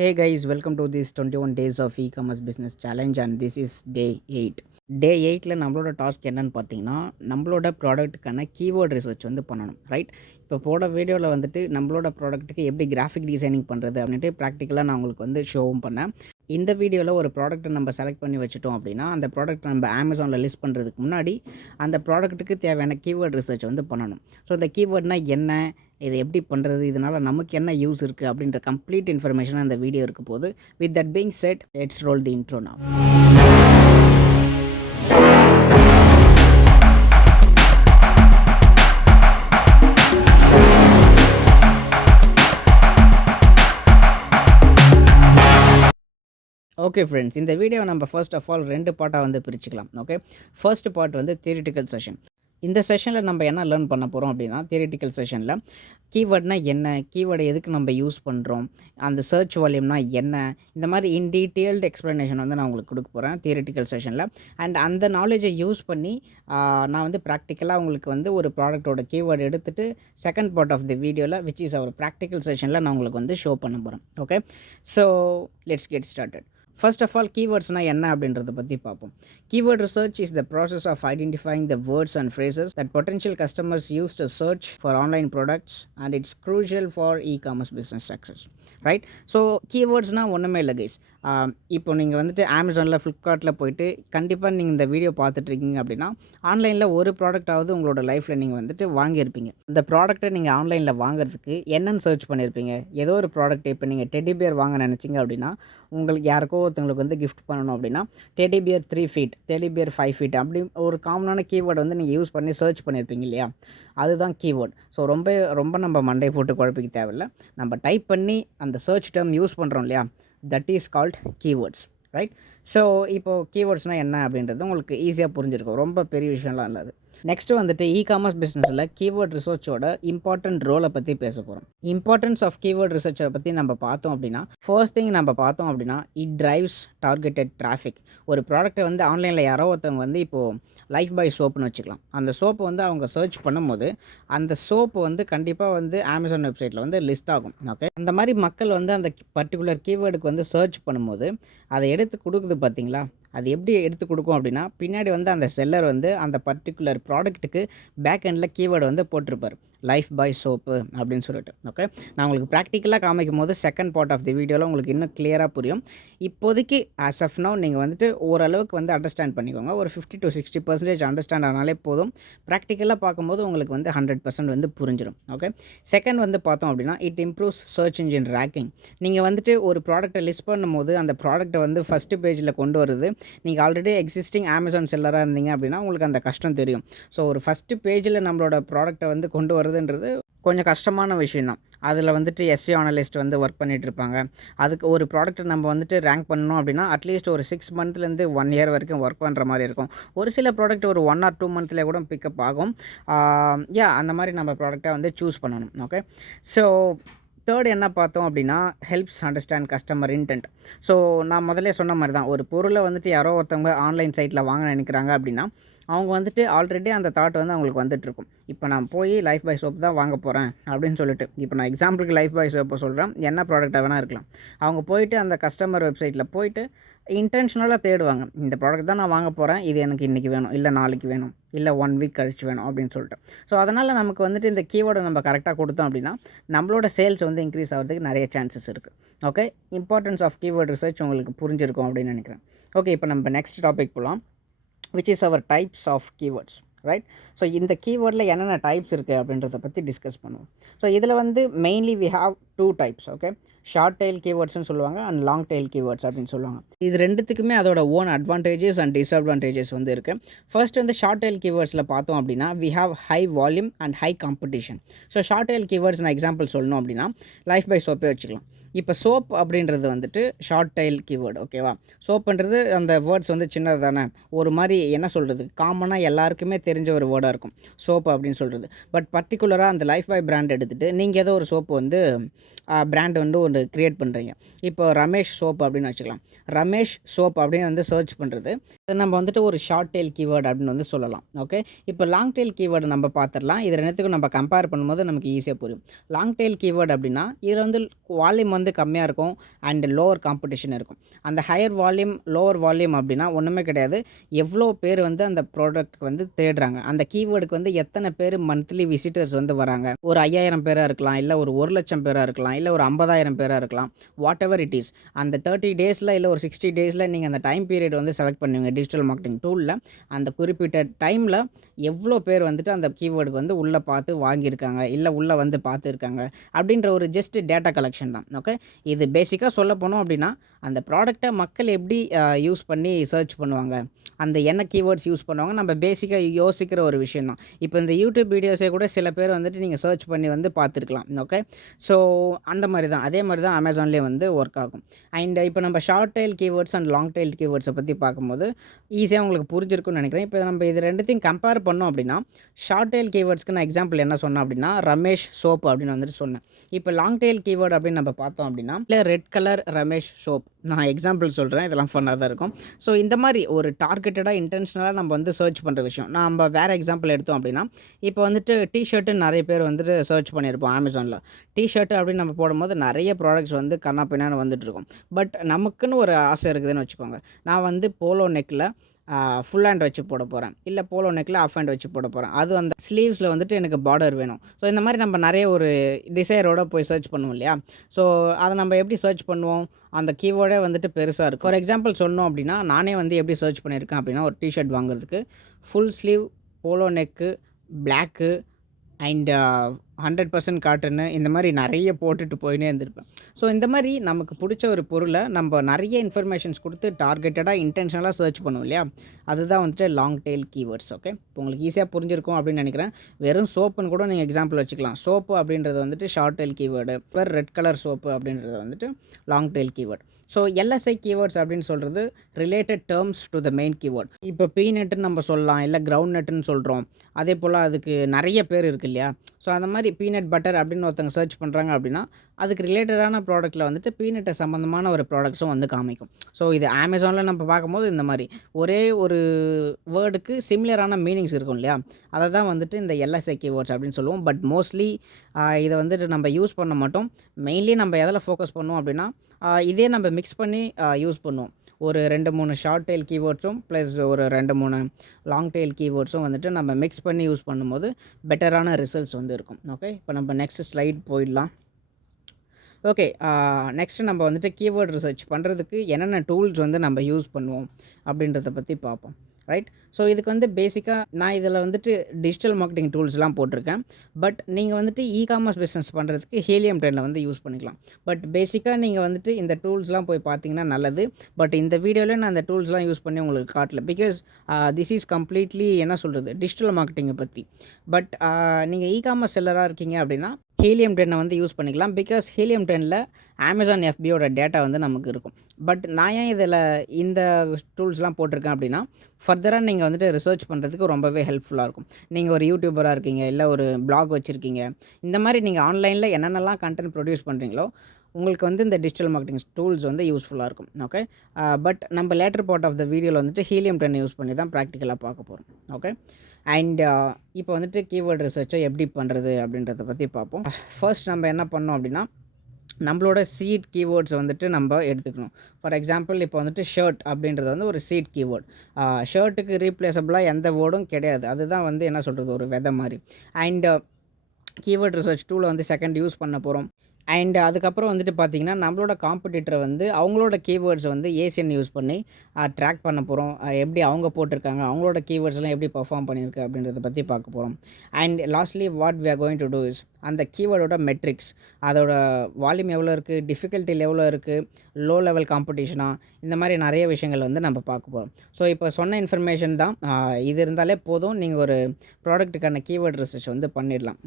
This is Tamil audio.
Hey guys, welcome to this 21 days of e-commerce business challenge and this is day 8. டே 8ல் நம்மளோட டாஸ்க் என்னன்னு பார்த்தீங்கன்னா நம்மளோட ப்ராடக்ட்டுக்கான கீவேர்ட் ரிசர்ச் வந்து பண்ணணும், ரைட்? இப்போ போட வீடியோவில் வந்துட்டு நம்மளோட ப்ராடக்ட்டுக்கு எப்படி கிராஃபிக் டிசைனிங் பண்ணுறது அப்படின்ட்டு ப்ராக்டிக்கலாக நான் உங்களுக்கு வந்து ஷோவும் பண்ணேன். இந்த வீடியோவில் ஒரு ப்ராடக்ட்டை நம்ம செலக்ட் பண்ணி வச்சுட்டோம் அப்படின்னா அந்த ப்ராடக்ட் நம்ம அமேசானில் லிஸ்ட் பண்ணுறதுக்கு முன்னாடி அந்த ப்ராடக்ட்டுக்கு தேவையான கீவேர்ட் ரிசர்ச் வந்து பண்ணணும். ஸோ இந்த கீவேர்ட்னால் என்ன, இது எப்படி பண்ணுறது, இதனால் நமக்கு என்ன யூஸ் இருக்குது அப்படின்ற கம்ப்ளீட் இன்ஃபர்மேஷன் அந்த வீடியோ இருக்க போது. With that being said, let's role the intro now. Okay friends, இந்த வீடியோவை நம்ம ஃபர்ஸ்ட் ஆஃப் ஆல் 2 பார்ட்டாக வந்து பிரிச்சுக்கலாம். ஓகே, ஃபர்ஸ்ட் பார்ட் வந்து தியரிட்டிக்கல் செஷன். இந்த செஷனில் நம்ம என்ன லேர்ன் பண்ண போகிறோம் அப்படின்னா, தியரிட்டிக்கல் செஷனில் கீவேர்ட்னா என்ன, கீவேர்டை எதுக்கு நம்ம யூஸ் பண்ணுறோம், அந்த சர்ச் வால்யூம்னா என்ன, இந்த மாதிரி இன் டீட்டெயில்டு எக்ஸ்ப்ளனேஷன் வந்து நான் உங்களுக்கு கொடுக்க போகிறேன் தியரிட்டிக்கல் செஷனில். அண்ட் அந்த நாலேஜை யூஸ் பண்ணி நான் வந்து ப்ராக்டிக்கலாக உங்களுக்கு வந்து ஒரு ப்ராடக்ட்டோட கீவேர்டு எடுத்துகிட்டு செகண்ட் பார்ட் ஆஃப் தி வீடியோவில் விச் இஸ் அவர் ப்ராக்டிக்கல் செஷனில் நான் உங்களுக்கு வந்து ஷோ பண்ண போகிறேன். Okay, so let's get started. First of all கீவேர்ட்ஸ்னால் என்ன அப்படின்றத பற்றி பார்ப்போம். Keyword research is the process of identifying the words and phrases that potential customers use to search for online products and it's crucial for ecommerce business success, right? So கீவேர்ட்ஸ்னால் ஒன்றுமே இல்லை கைஸ். இப்போ நீங்கள் வந்துட்டு அமேசானில், ஃப்ளிப்கார்ட்டில் போய்ட்டு கண்டிப்பாக நீங்கள் இந்த வீடியோ பார்த்துட்ருக்கீங்க அப்படின்னா ஆன்லைனில் ஒரு ப்ராடக்டாவது உங்களோட லைஃப்பில் நீங்கள் வந்துட்டு வாங்கியிருப்பீங்க. இந்த ப்ராடக்ட்டை நீங்கள் ஆன்லைனில் வாங்குறதுக்கு என்னென்னு சர்ச் பண்ணியிருப்பீங்க. ஏதோ ஒரு ப்ராடக்ட், இப்போ நீங்கள் டெடி பியர் வாங்க நினச்சிங்க அப்படின்னா, உங்களுக்கு யாருக்கோ ஒருத்தவங்களுக்கு வந்து கிஃப்ட் பண்ணணும் அப்படின்னா teddy bear 3 feet, teddy bear 5 feet அப்படி ஒரு காமனான கீவேர்டு வந்து நீங்கள் யூஸ் பண்ணி சர்ச் பண்ணியிருப்பீங்க இல்லையா? அதுதான் கீவேர்ட். ஸோ ரொம்ப நம்ம மண்டை போட்டு குழப்பிக்க தேவையில்லை. நம்ம டைப் பண்ணி அந்த சர்ச் டேர்ம் யூஸ் பண்ணுறோம் இல்லையா, that is called keywords, right? So இப்போது கீவேர்ட்ஸ்னால் என்ன அப்படின்றது உங்களுக்கு ஈஸியாக புரிஞ்சிருக்கும். ரொம்ப பெரிய விஷயம்லாம் இல்லை அது. நெக்ஸ்ட்டு வந்துட்டு இ-காமர்ஸ் பிஸ்னஸில் கீவேர்ட் ரிசர்ச்சோட இம்பார்ட்டன்ட் ரோலை பற்றி பேச போகிறோம். இம்பார்ட்டன்ஸ் ஆஃப் கீவேர்ட் ரிசர்ச்சை பற்றி நம்ம பார்த்தோம் அப்படின்னா, ஃபர்ஸ்ட் திங் நம்ம பார்த்தோம் அப்படின்னா இட் டிரைவ்ஸ் டார்கெட்டட் டிராஃபிக். ஒரு ப்ராடக்ட்டை வந்து ஆன்லைனில் யாரோ ஒருத்தவங்க வந்து இப்போது லைஃப் பாய் சோப்புன்னு வச்சுக்கலாம். அந்த சோப்பு வந்து அவங்க சர்ச் பண்ணும்போது அந்த சோப்பு வந்து கண்டிப்பாக வந்து அமேசான் வெப்சைட்டில் வந்து லிஸ்ட் ஆகும். ஓகே, அந்த மாதிரி மக்கள் வந்து அந்த பர்டிகுலர் கீவேர்டுக்கு வந்து சர்ச் பண்ணும்போது அதை எடுத்து கொடுக்குது பார்த்தீங்களா? அது எப்படி எடுத்து கொடுக்கும் அப்படின்னா, பின்னாடி வந்து அந்த செல்லர் வந்து அந்த பர்டிகுலர் ப்ராடக்ட்டுக்கு பேக் எண்டில் கீவேர்டு வந்து போட்டிருப்பார், லைஃப் பாய் சோப்பு அப்படின்னு சொல்லிட்டு. ஓகே, நான் உங்களுக்கு ப்ராக்டிக்கலாக காமிக்கும் போது செகண்ட் பார்ட் ஆஃப் தி வீடியோவில் உங்களுக்கு இன்னும் கிளியராக புரியும். இப்போதைக்கு ஆஸ் ஆஃப் நவ் நீங்கள் வந்துட்டு ஓரளவுக்கு வந்து அண்டர்ஸ்டாண்ட் பண்ணிக்கோங்க. ஒரு 50 to 60% அண்டர்ஸ்டாண்ட் ஆனாலே போதும். ப்ராக்டிக்கலாக பார்க்கும்போது உங்களுக்கு வந்து 100% வந்து புரிஞ்சிடும். ஓகே, செகண்ட் வந்து பார்த்தோம் அப்படின்னா it improves search engine ranking. நீங்கள் வந்துட்டு ஒரு ப்ராடக்ட்டை லிஸ்ட் பண்ணும்போது அந்த ப்ராடக்ட்டை வந்து ஃபஸ்ட்டு பேஜில் கொண்டு வருது. நீங்கள் ஆல்ரெடி எக்ஸிஸ்டிங் அமேசான் செல்லராக இருந்தீங்க அப்படின்னா உங்களுக்கு அந்த கஷ்டம் தெரியும். ஸோ ஒரு ஃபஸ்ட்டு பேஜில் நம்மளோட ப்ராடக்ட்டை வந்து கொண்டு வரதுன்றது கொஞ்சம் கஷ்டமான விஷயந்தான். அதில் வந்துட்டு SEO அனலிஸ்ட் வந்து ஒர்க் பண்ணிகிட்ருப்பாங்க. அதுக்கு ஒரு ப்ராடக்ட்டை நம்ம வந்துட்டு ரேங்க் பண்ணணும் அப்படின்னா அட்லீஸ்ட் ஒரு 6 மந்த்லேருந்து 1 year வரைக்கும் ஒர்க் பண்ணுற மாதிரி இருக்கும். ஒரு சில ப்ராடக்ட் ஒரு 1 or 2 monthலேயே கூட பிக்கப் ஆகும். அந்த மாதிரி நம்ம ப்ராடக்ட்டை வந்து சூஸ் பண்ணணும். ஓகே, ஸோ தேர்ட் என்ன பார்த்தோம் அப்படின்னா helps understand customer intend. So நான் முதல்ல சொன்ன மாதிரி தான், ஒரு பொருளை வந்துட்டு யாரோ ஒருத்தவங்க ஆன்லைன் சைட்டில் வாங்க நினைக்கிறாங்க அப்படின்னா அவங்க வந்துட்டு ஆல்ரெடி அந்த தாட் வந்து அவங்களுக்கு வந்துட்டுருக்கும். இப்போ நான் போய் லைஃப் பாய் சோப்பு தான் வாங்க போகிறேன் அப்படின்னு சொல்லிட்டு, இப்போ நான் எக்ஸாம்பிளுக்கு லைஃப் பாய் சோப்பை சொல்கிறேன், என்ன ப்ராடக்டாக வேணால் இருக்கலாம். அவங்க போயிட்டு அந்த கஸ்டமர் வெப்சைட்டில் போயிட்டு இன்டென்ஷனலாக தேடுவாங்க, இந்த ப்ராடக்ட் தான் நான் வாங்க போகிறேன், இது எனக்கு இன்றைக்கி வேணும், இல்லை நாளைக்கு வேணும், இல்லை 1 week கழிச்சு வேணும் அப்படின்னு சொல்லிட்டு. ஸோ அதனால் நமக்கு வந்துட்டு இந்த கீவேர்டை நம்ம கரெக்டாக கொடுத்தோம் அப்படின்னா நம்மளோட சேல்ஸ் வந்து இன்க்ரீஸ் ஆகிறதுக்கு நிறைய சான்சஸ் இருக்குது. Okay, importance of keyword research உங்களுக்கு புரிஞ்சிருக்கும் அப்படின்னு நினைக்கிறேன். ஓகே, இப்போ நம்ம நெக்ஸ்ட் டாபிக் போகலாம், which is our types of keywords, right? So இந்த கீவேர்டில் என்னென்ன டைப்ஸ் இருக்குது அப்படின்றத பற்றி டிஸ்கஸ் பண்ணுவோம். ஸோ இதில் வந்து mainly we have 2 types. Okay, short tail கீவேர்ட்ஸ்னு சொல்லுவாங்க அண்ட் லாங் டெயில் கீவேர்ட்ஸ் அப்படின்னு சொல்லுவாங்க. இது ரெண்டுத்துக்குமே அதோட ஓன் அட்வான்டேஜஸ் அண்ட் டிஸ்அட்வான்டேஜஸ் வந்து இருக்குது. ஃபர்ஸ்ட் வந்து ஷார்ட் டெயில் கீவேர்ட்ஸில் பார்த்தோம் அப்படின்னா we have high volume and high competition. So short tail keywords நான் எக்ஸாம்பிள் சொல்லணும் அப்படின்னா லைஃப் பை சோப்பே வச்சுக்கலாம். இப்போ சோப் அப்படின்றது வந்துட்டு ஷார்ட் டெயில் கீவேர்டு. ஓகேவா, சோப்புன்றது அந்த வேர்ட்ஸ் வந்து சின்னது தானே, ஒரு மாதிரி என்ன சொல்கிறது, காமனாக எல்லாருக்குமே தெரிஞ்ச ஒரு வேர்டாக இருக்கும் சோப்பு அப்படின்னு சொல்கிறது. பட் பர்டிகுலராக அந்த லைஃப் பாய் பிராண்ட் எடுத்துகிட்டு நீங்கள் ஏதோ ஒரு சோப்பு வந்து பிராண்ட் வந்து ஒன்று க்ரியேட் பண்ணுறீங்க. இப்போ ரமேஷ் சோப் அப்படின்னு வச்சுக்கலாம். ரமேஷ் சோப் அப்படின்னு வந்து சர்ச் பண்ணுறது நம்ம வந்துட்டு ஒரு ஷார்ட் டெயில் கீவேர்டு அப்படின்னு வந்து சொல்லலாம். ஓகே, இப்போ லாங் டெயில் கீவேர்டு நம்ம பார்த்துடலாம். இது ரெண்டுத்துக்கும் நம்ம கம்பேர் பண்ணும்போது நமக்கு ஈஸியாக புரியும். லாங் டெயில் கீவேர்டு அப்படின்னா இதில் வந்து வால்யூம் வந்து வந்து கம்மியாக இருக்கும் அண்ட் லோவர் காம்படிஷன் இருக்கும். அந்த ஹையர் வால்யூம் லோவர் வால்யூம் அப்படின்னா ஒன்றுமே கிடையாது. எவ்வளோ பேர் வந்து அந்த ப்ராடக்ட்க்கு வந்து தேடுறாங்க, அந்த கீவேர்டுக்கு வந்து எத்தனை பேர் மந்த்லி விசிட்டர்ஸ் வந்து வராங்க. ஒரு 5000 பேராக இருக்கலாம், இல்லை ஒரு 1,00,000 பேராக இருக்கலாம், இல்லை ஒரு 50,000 பேராக இருக்கலாம். வாட் எவர் இட் இஸ், அந்த 30 டேஸில் இல்லை ஒரு 60 டேஸில் நீங்கள் அந்த டைம் பீரியட் வந்து செலக்ட் பண்ணுவீங்க டிஜிட்டல் மார்க்கெட்டிங் டூலில். அந்த குறிப்பிட்ட டைமில் எவ்வளோ பேர் வந்துட்டு அந்த கீவேர்டுக்கு வந்து உள்ளே பார்த்து வாங்கியிருக்காங்க, இல்லை உள்ளே வந்து பார்த்துருக்காங்க அப்படின்ற ஒரு ஜஸ்ட் டேட்டா கலெக்ஷன் தான். ஓகே, இது பேசிக்காக சொல்ல போனோம் அப்படின்னா அந்த ப்ராடக்டை மக்கள் எப்படி யூஸ் பண்ணி சர்ச் பண்ணுவாங்க, அந்த என்ன கீவேர்ட்ஸ் யூஸ் பண்ணுவாங்க, நம்ம பேசிக்காக யோசிக்கிற ஒரு விஷயம் தான். இப்போ இந்த யூடியூப் வீடியோஸே கூட சில பேர் வந்துட்டு நீங்கள் சர்ச் பண்ணி வந்து பார்த்துருக்கலாம். ஓகே, ஸோ அந்த மாதிரி தான், அதே மாதிரி தான் அமேசான்லேயே வந்து ஒர்க் ஆகும். அண்ட் இப்போ நம்ம short tail keywords and long tail கீவேர்ட்ஸை பற்றி பார்க்கும்போது ஈஸியாக உங்களுக்கு புரிஞ்சிருக்குன்னு நினைக்கிறேன். இப்போ நம்ம இது ரெண்டுத்தையும் கம்பேர் பண்ணோம் அப்படின்னா, ஷார்ட் டெயில் கீவேர்ட்ஸ்க்கு நான் எக்ஸாம்பிள் என்ன சொன்னேன் அப்படின்னா ரமேஷ் சோப் அப்படின்னு வந்துட்டு சொன்னேன். இப்போ லாங் டெயில் கீவேர்டு அப்படின்னு நம்ம பார்த்தோம் அப்படின்னா இல்லை ரெட் கலர் ரமேஷ் சோப், நான் எக்ஸாம்பிள் சொல்கிறேன், இதெல்லாம் ஃபன்னாக தான் இருக்கும். ஸோ இந்த மாதிரி ஒரு டார்கெட்டடாக இன்டென்ஷனலாக நம்ம வந்து சர்ச் பண்ணுற விஷயம். நம்ம வேறு எக்ஸாம்பிள் எடுத்தோம் அப்படின்னா இப்போ வந்துட்டு டிஷர்ட்டு நிறைய பேர் வந்துட்டு சர்ச் பண்ணியிருப்போம் அமேசானில். டிஷர்ட்டு அப்படின்னு நம்ம போடும்போது நிறைய ப்ராடக்ட்ஸ் வந்து கண்ணா பின்னான்னு வந்துட்டுருக்கும். பட் நமக்குன்னு ஒரு ஆசை இருக்குதுன்னு வச்சுக்கோங்க. நான் வந்து போலோ நெக்கில் ஃபுல் ஹேண்ட் வச்சு போட போகிறேன், இல்லை போலோ நெக்கில் ஆஃப் ஹேண்ட் வச்சு போட போகிறேன், அது அந்த ஸ்லீவ்ஸில் வந்துட்டு எனக்கு பார்டர் வேணும். ஸோ இந்த மாதிரி நம்ம நிறைய ஒரு டிசைரோடு போய் சர்ச் பண்ணுவோம் இல்லையா. ஸோ அதை நம்ம எப்படி சர்ச் பண்ணுவோம், அந்த கீவேர்டே வந்துட்டு பெருசாக இருக்கும். ஃபார் எக்ஸாம்பிள் சொன்னோம் அப்படின்னா நானே வந்து எப்படி சர்ச் பண்ணியிருக்கேன் அப்படின்னா ஒரு டிஷர்ட் வாங்குறதுக்கு full sleeve polo neck black and 100% cotton இந்த மாதிரி நிறைய போட்டுட்டு போயினே இருந்திருப்பேன். ஸோ இந்த மாதிரி நமக்கு பிடிச்ச ஒரு பொருளை நம்ம நிறைய இன்ஃபர்மேஷன்ஸ் கொடுத்து டார்கெட்டடாக இன்டென்ஷனலாக சர்ச் பண்ணுவோம் இல்லையா, அதுதான் வந்துட்டு லாங் டெயில் கீவேர்ட்ஸ். ஓகே, இப்போ உங்களுக்கு ஈஸியாக புரிஞ்சிருக்கும் அப்படின்னு நினைக்கிறேன். வெறும் சோப்புன்னு கூட நீங்கள் எக்ஸாம்பிள் வச்சுக்கலாம். சோப்பு அப்படின்றது வந்துட்டு ஷார்ட் டெயில் கீவேர்டு, வேறு ரெட் கலர் சோப்பு அப்படின்றது வந்துட்டு long tail keyword. So LSI keywords அப்படின்னு சொல்கிறது related terms to the main keyword. இப்போ பீனட்டுன்னு நம்ம சொல்லலாம், இல்லை கிரவுண்ட் நட்டுன்னு சொல்கிறோம். அதே போல் அதுக்கு நிறைய பேர் இருக்குது இல்லையா. ஸோ அந்த மாதிரி பீனட் பட்டர் அப்படின்னு ஒருத்தங்க சர்ச் பண்ணுறாங்க அப்படின்னா அதுக்கு ரிலேட்டடான ப்ராடக்ட்டில் வந்துட்டு பீனட்டை சம்மந்தமான ஒரு ப்ராடக்ட்ஸும் வந்து காமிக்கும். ஸோ இது அமேசானில் நம்ம பார்க்கும்போது இந்த மாதிரி ஒரே ஒரு வேர்டுக்கு சிமிலரான மீனிங்ஸ் இருக்கும் இல்லையா, அதை தான் வந்துட்டு இந்த எல்எஸ்ஐ கீவேர்ட்ஸ் அப்படின்னு சொல்லுவோம். பட் மோஸ்ட்லி இதை வந்துட்டு நம்ம யூஸ் பண்ண மாட்டோம். மெயின்லி நம்ம எதில் ஃபோக்கஸ் பண்ணுவோம் அப்படின்னா இதே நம்ம மிக்ஸ் பண்ணி யூஸ் பண்ணுவோம். ஒரு 2-3 ஷார்ட் டெயில் கீவேர்ட்ஸும் ப்ளஸ் ஒரு 2-3 லாங் டெயில் கீவேர்ட்ஸும் வந்துட்டு நம்ம மிக்ஸ் பண்ணி யூஸ் பண்ணும்போது பெட்டரான ரிசல்ட்ஸ் வந்து இருக்கும். ஓகே, இப்போ நம்ம நெக்ஸ்ட் ஸ்லைட் போயிடலாம். ஓகே, நெக்ஸ்ட்டு நம்ம வந்துட்டு கீவேர்ட் ரிசர்ச் பண்ணுறதுக்கு என்னென்ன டூல்ஸ் வந்து நம்ம யூஸ் பண்ணுவோம் அப்படின்றத பற்றி பார்ப்போம். ரைட், ஸோ இதுக்கு வந்து பேசிக்காக நான் இதில் வந்துட்டு டிஜிட்டல் மார்க்கெட்டிங் டூல்ஸ்லாம் போட்டிருக்கேன். பட் நீங்கள் வந்துட்டு இ-காமர்ஸ் பிஸ்னஸ் பண்ணுறதுக்கு ஹீலியம் 10 வந்து யூஸ் பண்ணிக்கலாம். பட் பேசிக்காக நீங்கள் வந்துட்டு இந்த டூல்ஸ்லாம் போய் பார்த்தீங்கன்னா நல்லது. பட் இந்த வீடியோவில் நான் அந்த டூல்ஸ்லாம் யூஸ் பண்ணி உங்களுக்கு காட்டல. பிகாஸ் திஸ் இஸ் கம்ப்ளீட்லி என்ன சொல்கிறது டிஜிட்டல் மார்க்கெட்டிங்கை பற்றி. பட் நீங்கள் இ-காமர்ஸ் செல்லராக இருக்கீங்க அப்படின்னா ஹீலியம் 10 வந்து யூஸ் பண்ணிக்கலாம். பிகாஸ் ஹீலியம் 10ல் அமேசான் எஃபியோட டேட்டா வந்து நமக்கு இருக்கும். பட் நான் ஏன் இதில் இந்த டூல்ஸ்லாம் போட்டிருக்கேன் அப்படின்னா ஃபர்தராக நீங்கள் வந்துட்டு ரிசர்ச் பண்ணுறதுக்கு ரொம்பவே ஹெல்ப்ஃபுல்லாக இருக்கும். நீங்கள் ஒரு யூடியூபராக இருக்கீங்க, இல்லை ஒரு பிளாக் வச்சுருக்கீங்க, இந்த மாதிரி நீங்கள் ஆன்லைனில் என்னென்னலாம் கண்டென்ட் ப்ரொடியூஸ் பண்ணுறீங்களோ உங்களுக்கு வந்து இந்த டிஜிட்டல் மார்க்கெட்டிங் டூல்ஸ் வந்து யூஸ்ஃபுல்லாக இருக்கும். ஓகே, பட் நம்ம லேட்டர் பார்ட் ஆஃப் த வீடியோவில் வந்துட்டு ஹீலியம் 10 யூஸ் பண்ணி தான் ப்ராக்டிக்கலாக பார்க்க போகிறோம். ஓகே, அண்ட் இப்போ வந்துட்டு கீவேர்ட் ரிசர்ச்சை எப்படி பண்ணுறது அப்படின்றத பற்றி பார்ப்போம். ஃபர்ஸ்ட் நம்ம என்ன பண்ணோம் அப்படின்னா நம்மளோட சீட் கீவேர்ட்ஸ் வந்துட்டு நம்ம எடுத்துக்கணும். ஃபார் எக்ஸாம்பிள் இப்போ வந்துட்டு ஷர்ட் அப்படின்றது வந்து ஒரு சீட் கீவேர்ட். ஷர்ட்டுக்கு ரீப்ளேஸபிளாக எந்த வேர்டும் கிடையாது. அதுதான் வந்து என்ன சொல்கிறது ஒரு விதை மாதிரி. அண்ட் கீவேர்ட் ரிசர்ச் டூலை வந்து செகண்ட் யூஸ் பண்ண போகிறோம். அண்ட் அதுக்கப்புறம் வந்துட்டு பார்த்திங்கன்னா நம்மளோட காம்படிட்டரை வந்து அவங்களோட கீவேர்ட்ஸ் வந்து ஏசியன் யூஸ் பண்ணி ட்ராக் பண்ண போகிறோம். எப்படி அவங்க போட்டிருக்காங்க, அவங்களோட கீவேர்ட்ஸ்லாம் எப்படி பர்ஃபார்ம் பண்ணியிருக்கு அப்படின்றத பற்றி பார்க்க போகிறோம். And lastly what we are going to do is அந்த கீவேர்டோட மெட்ரிக்ஸ், அதோட வால்யூம் எவ்வளோ இருக்குது, டிஃபிகல்ட்டி லெவலில் இருக்குது, லோ லெவல் காம்படிஷனாக, இந்த மாதிரி நிறைய விஷயங்கள் வந்து நம்ம பார்க்க போகிறோம். ஸோ இப்போ சொன்ன இன்ஃபர்மேஷன் தான், இது இருந்தாலே போதும், நீங்கள் ஒரு ப்ராடக்ட்டுக்கான கீவேர்ட் ரிசர்ச் வந்து பண்ணிடலாம்.